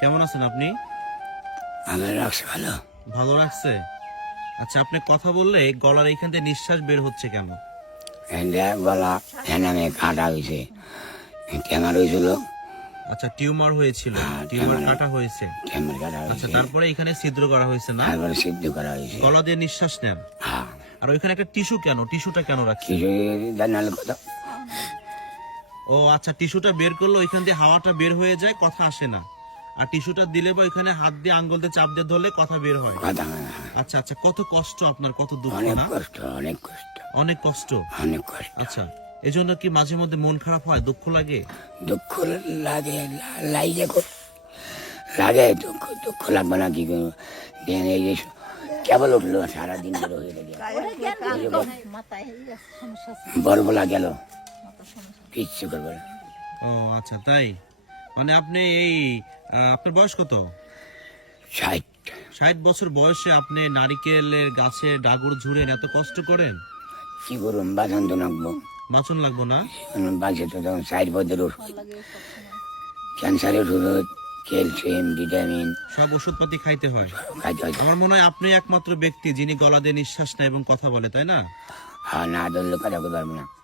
কেমন আছেন আপনি? ভালো রাখছে, ভালো। ভালো লাগছে। আচ্ছা, আপনি কথা বললে গলার এখান থেকে নিঃশ্বাস বের হচ্ছে কেন? গলা নামে কাটা হয়েছে, ক্যামার হয়েছিল। আচ্ছা, টিউমার হয়েছিল, হ্যাঁ, টিউমার টিউমার। কাটা হয়েছে। ক্যামার কাটা আচ্ছা, হয়েছে, তারপরে এখানে ছিদ্র করা হয়েছে না? তারপরে সিদ্ধ করা হয়েছে। গলা দিয়ে নিঃশ্বাস নেন। হ্যাঁ, আর ওইখানে একটা টিস্যু কেন? টিস্যুটা কেন রাখছেন? কিছু জানালে কথা। ও আচ্ছা, টিস্যুটা বের করলে ওইখান দিয়ে হাওয়াটা বের হয়ে যায়, কথা আসে না। আর টিস্যুটা দিলে বা ওইখানে হাত দিয়ে আঙ্গুল দিয়ে চাপ দিয়ে ধরলে কথা বের হয়। কথা হয় না। আচ্ছা আচ্ছা, কত কষ্ট আপনার, কত দুঃখ অনেক না? কষ্ট, অনেক কষ্ট, অনেক কষ্ট। অনেক কষ্ট। আচ্ছা, এজন্য কি মাঝে মধ্যে মন খারাপ হয়, দুঃখ লাগে? দুঃখ লাগে, লাগে লাগে। দুঃখ দুঃখ লাগবে না কি করবো? দেন এই যে কেবল উঠলো, সারাদিন ধরে হয়ে গেল, বরবলা গেল, কিচ্ছু করবে না। ও আচ্ছা, তাই? মানে আপনি এই আপনার বয়স কত? 60। 60 বছর বয়সে আপনি নারিকেলের গাছে ডাগর ঝুড়েন, এত কষ্ট করেন? কি করুন, বাসন তো নাকবো, বাঁচন লাগবো না? বাঁচে তো তখন 60 বছর ওষুধ, ক্যান্সারের ওষুধ, ক্যালসিয়াম, ভিটামিন সব ওষুধপাতি খাইতে হয়। খাইতে হয়। আমার মনে হয় আপনি একমাত্র ব্যক্তি যিনি গলা দিয়ে নিঃশ্বাস নেয় এবং কথা বলে, তাই না? হ্যাঁ, না ধরলে কথা বলতে পারবো না।